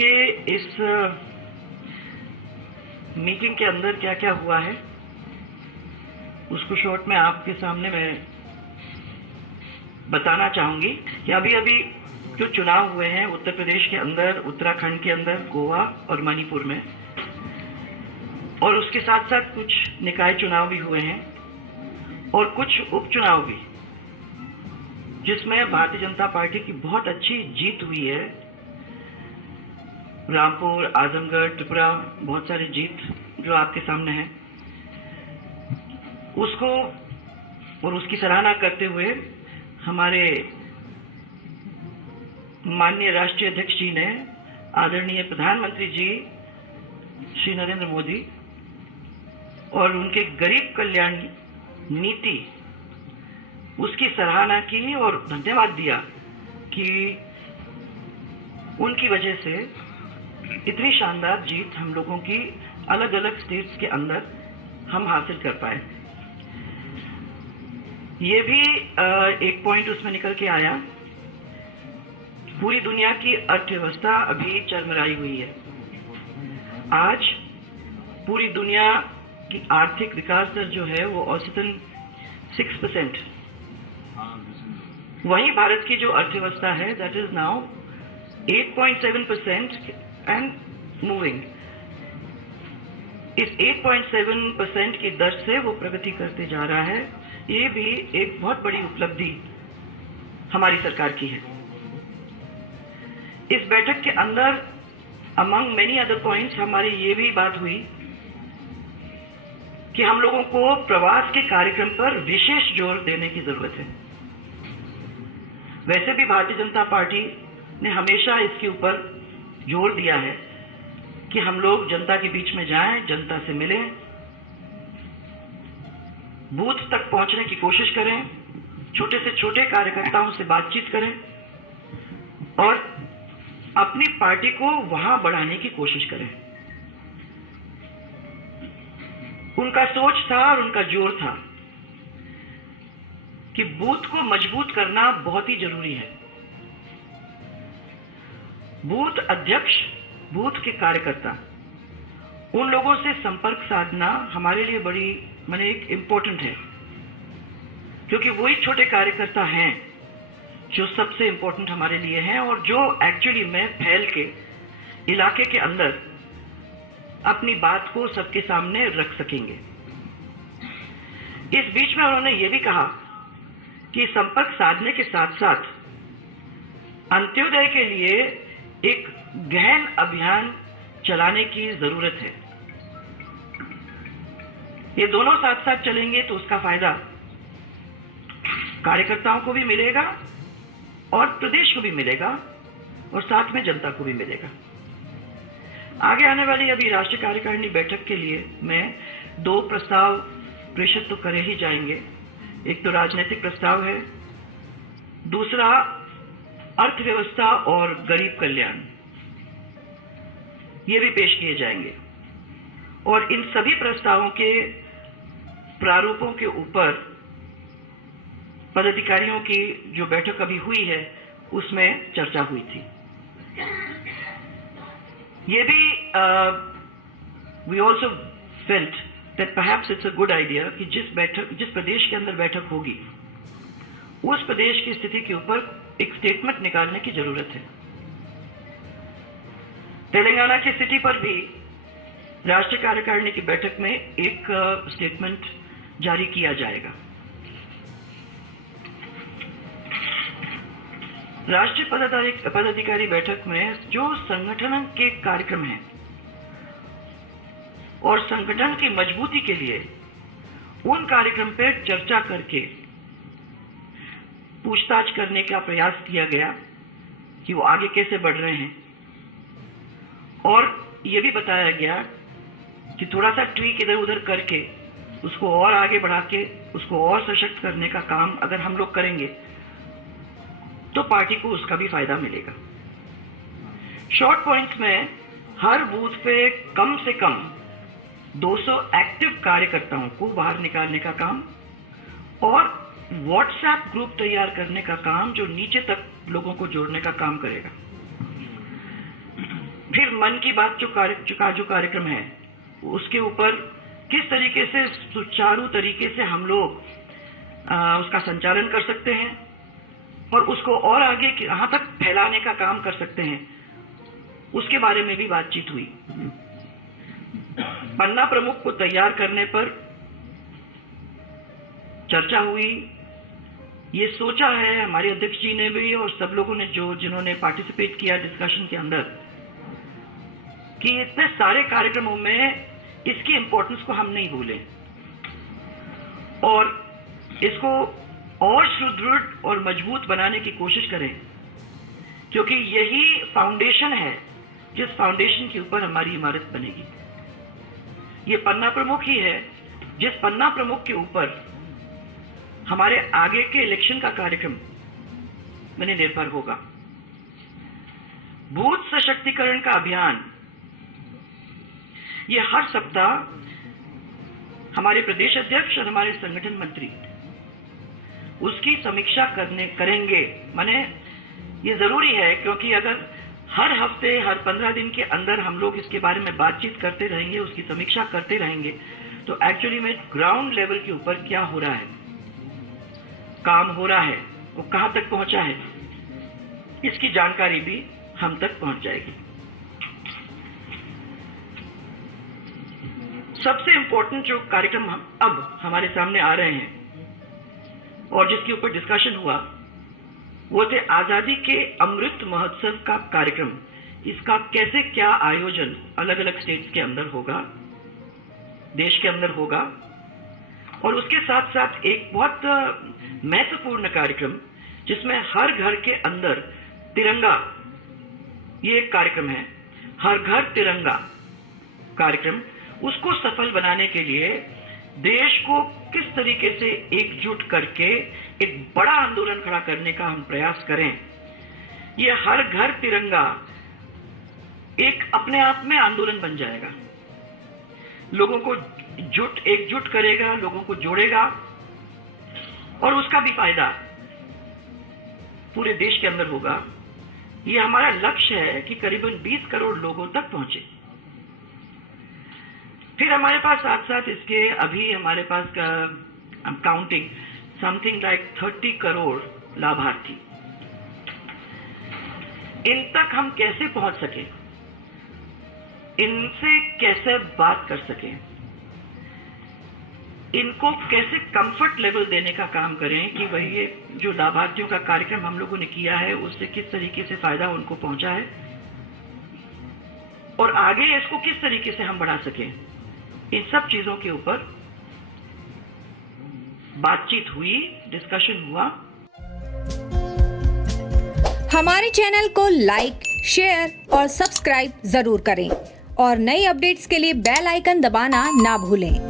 देखिए, इस मीटिंग के अंदर क्या क्या हुआ है उसको शॉर्ट में आपके सामने मैं बताना चाहूंगी कि अभी अभी जो चुनाव हुए हैं उत्तर प्रदेश के अंदर, उत्तराखंड के अंदर, गोवा और मणिपुर में, और उसके साथ साथ कुछ निकाय चुनाव भी हुए हैं और कुछ उपचुनाव भी, जिसमें भारतीय जनता पार्टी की बहुत अच्छी जीत हुई है। रामपुर, आजमगढ़, त्रिपुरा, बहुत सारी जीत जो आपके सामने है, उसको और उसकी सराहना करते हुए हमारे माननीय राष्ट्रीय अध्यक्ष जी ने, आदरणीय प्रधानमंत्री जी श्री नरेंद्र मोदी, और उनके गरीब कल्याण नीति, उसकी सराहना की और धन्यवाद दिया कि उनकी वजह से इतनी शानदार जीत हम लोगों की अलग अलग स्टेट्स के अंदर हम हासिल कर पाए। ये भी एक पॉइंट उसमें निकल के आया, पूरी दुनिया की अर्थव्यवस्था अभी चरमराई हुई है। आज पूरी दुनिया की आर्थिक विकास दर जो है वो औसतन 6%, वहीं भारत की जो अर्थव्यवस्था है that is now 8.7% and moving. इस 8.7% की दर से वो प्रगति करते जा रहा है। ये भी एक बहुत बड़ी उपलब्धि हमारी सरकार की है। इस बैठक के अंदर अमंग मेनी अदर पॉइंट्स हमारी ये भी बात हुई कि हम लोगों को प्रवास के कार्यक्रम पर विशेष जोर देने की जरूरत है। वैसे भी भारतीय जनता पार्टी ने हमेशा इसके ऊपर जोर दिया है कि हम लोग जनता के बीच में जाएं, जनता से मिलें, बूथ तक पहुंचने की कोशिश करें, छोटे से छोटे कार्यकर्ताओं से बातचीत करें और अपनी पार्टी को वहां बढ़ाने की कोशिश करें। उनका सोच था और उनका जोर था कि बूथ को मजबूत करना बहुत ही जरूरी है। बूथ अध्यक्ष, बूथ के कार्यकर्ता, उन लोगों से संपर्क साधना हमारे लिए बड़ी एक इम्पोर्टेंट है, क्योंकि वही छोटे कार्यकर्ता हैं जो सबसे इम्पोर्टेंट हमारे लिए हैं और जो एक्चुअली में फैल के इलाके के अंदर अपनी बात को सबके सामने रख सकेंगे। इस बीच में उन्होंने ये भी कहा कि संपर्क साधने के साथ साथ अंत्योदय के लिए एक गहन अभियान चलाने की जरूरत है। ये दोनों साथ साथ चलेंगे तो उसका फायदा कार्यकर्ताओं को भी मिलेगा और प्रदेश को भी मिलेगा और साथ में जनता को भी मिलेगा। आगे आने वाली अभी राष्ट्रीय कार्यकारिणी बैठक के लिए मैं 2 प्रस्ताव प्रेषित तो करे ही जाएंगे। एक तो राजनीतिक प्रस्ताव है, दूसरा अर्थव्यवस्था और गरीब कल्याण, ये भी पेश किए जाएंगे। और इन सभी प्रस्तावों के प्रारूपों के ऊपर पदाधिकारियों की जो बैठक अभी हुई है उसमें चर्चा हुई थी। ये भी we also felt that perhaps it's a good idea कि जिस प्रदेश के अंदर बैठक होगी उस प्रदेश की स्थिति के ऊपर एक स्टेटमेंट निकालने की जरूरत है। तेलंगाना की स्थिति पर भी राष्ट्रीय कार्यकारिणी की बैठक में एक स्टेटमेंट जारी किया जाएगा। राष्ट्रीय पदाधिकारी बैठक में जो संगठन के कार्यक्रम हैं और संगठन की मजबूती के लिए उन कार्यक्रम पर चर्चा करके पूछताछ करने का प्रयास किया गया कि वो आगे कैसे बढ़ रहे हैं, और ये भी बताया गया कि थोड़ा सा ट्वीक इधर उधर करके उसको और आगे बढ़ा के उसको और सशक्त करने का काम अगर हम लोग करेंगे तो पार्टी को उसका भी फायदा मिलेगा। शॉर्ट पॉइंट्स में हर बूथ पे कम से कम 200 एक्टिव कार्यकर्ताओं को बाहर निकालने का काम और व्हाट्सएप ग्रुप तैयार करने का काम जो नीचे तक लोगों को जोड़ने का काम करेगा। फिर मन की बात जो कार्यक्रम है उसके ऊपर किस तरीके से सुचारू तरीके से हम लोग उसका संचालन कर सकते हैं और उसको और आगे कहां तक फैलाने का काम कर सकते हैं, उसके बारे में भी बातचीत हुई। पन्ना प्रमुख को तैयार करने पर चर्चा हुई। ये सोचा है हमारे अध्यक्ष जी ने भी और सब लोगों ने जिन्होंने पार्टिसिपेट किया डिस्कशन के अंदर, कि इतने सारे कार्यक्रमों में इसकी इंपॉर्टेंस को हम नहीं भूलें और इसको और सुदृढ़ और मजबूत बनाने की कोशिश करें, क्योंकि यही फाउंडेशन है जिस फाउंडेशन के ऊपर हमारी इमारत बनेगी। ये पन्ना प्रमुख ही है जिस पन्ना प्रमुख के ऊपर हमारे आगे के इलेक्शन का कार्यक्रम बने निर्भर होगा। बूथ सशक्तिकरण का अभियान ये हर सप्ताह हमारे प्रदेश अध्यक्ष और हमारे संगठन मंत्री उसकी समीक्षा करेंगे। माने ये जरूरी है, क्योंकि अगर हर हफ्ते हर 15 दिन के अंदर हम लोग इसके बारे में बातचीत करते रहेंगे, उसकी समीक्षा करते रहेंगे, तो एक्चुअली में ग्राउंड लेवल के ऊपर क्या हो रहा है, काम हो रहा है, वो कहां तक पहुंचा है, इसकी जानकारी भी हम तक पहुंच जाएगी। सबसे इंपॉर्टेंट जो कार्यक्रम अब हमारे सामने आ रहे हैं और जिसके ऊपर डिस्कशन हुआ वो थे आजादी के अमृत महोत्सव का कार्यक्रम। इसका कैसे क्या आयोजन अलग अलग स्टेट्स के अंदर होगा, देश के अंदर होगा, और उसके साथ साथ एक बहुत महत्वपूर्ण कार्यक्रम जिसमें हर घर के अंदर तिरंगा, ये एक कार्यक्रम है, हर घर तिरंगा कार्यक्रम, उसको सफल बनाने के लिए देश को किस तरीके से एकजुट करके एक बड़ा आंदोलन खड़ा करने का हम प्रयास करें। ये हर घर तिरंगा एक अपने आप में आंदोलन बन जाएगा, लोगों को एकजुट करेगा, लोगों को जोड़ेगा और उसका भी फायदा पूरे देश के अंदर होगा। ये हमारा लक्ष्य है कि करीबन 20 करोड़ लोगों तक पहुंचे। फिर हमारे पास साथ साथ इसके अभी हमारे पास काउंटिंग समथिंग लाइक 30 करोड़ लाभार्थी। इन तक हम कैसे पहुंच सके, इनसे कैसे बात कर सके, इनको कैसे कंफर्ट लेवल देने का काम करें कि वही जो लाभार्थियों का कार्यक्रम हम लोगों ने किया है उससे किस तरीके से फायदा उनको पहुंचा है और आगे इसको किस तरीके से हम बढ़ा सकें। इन सब चीजों के ऊपर बातचीत हुई, डिस्कशन हुआ। हमारे चैनल को लाइक, शेयर और सब्सक्राइब जरूर करें और नई अपडेट्स के लिए बेल आइकन दबाना ना भूलें।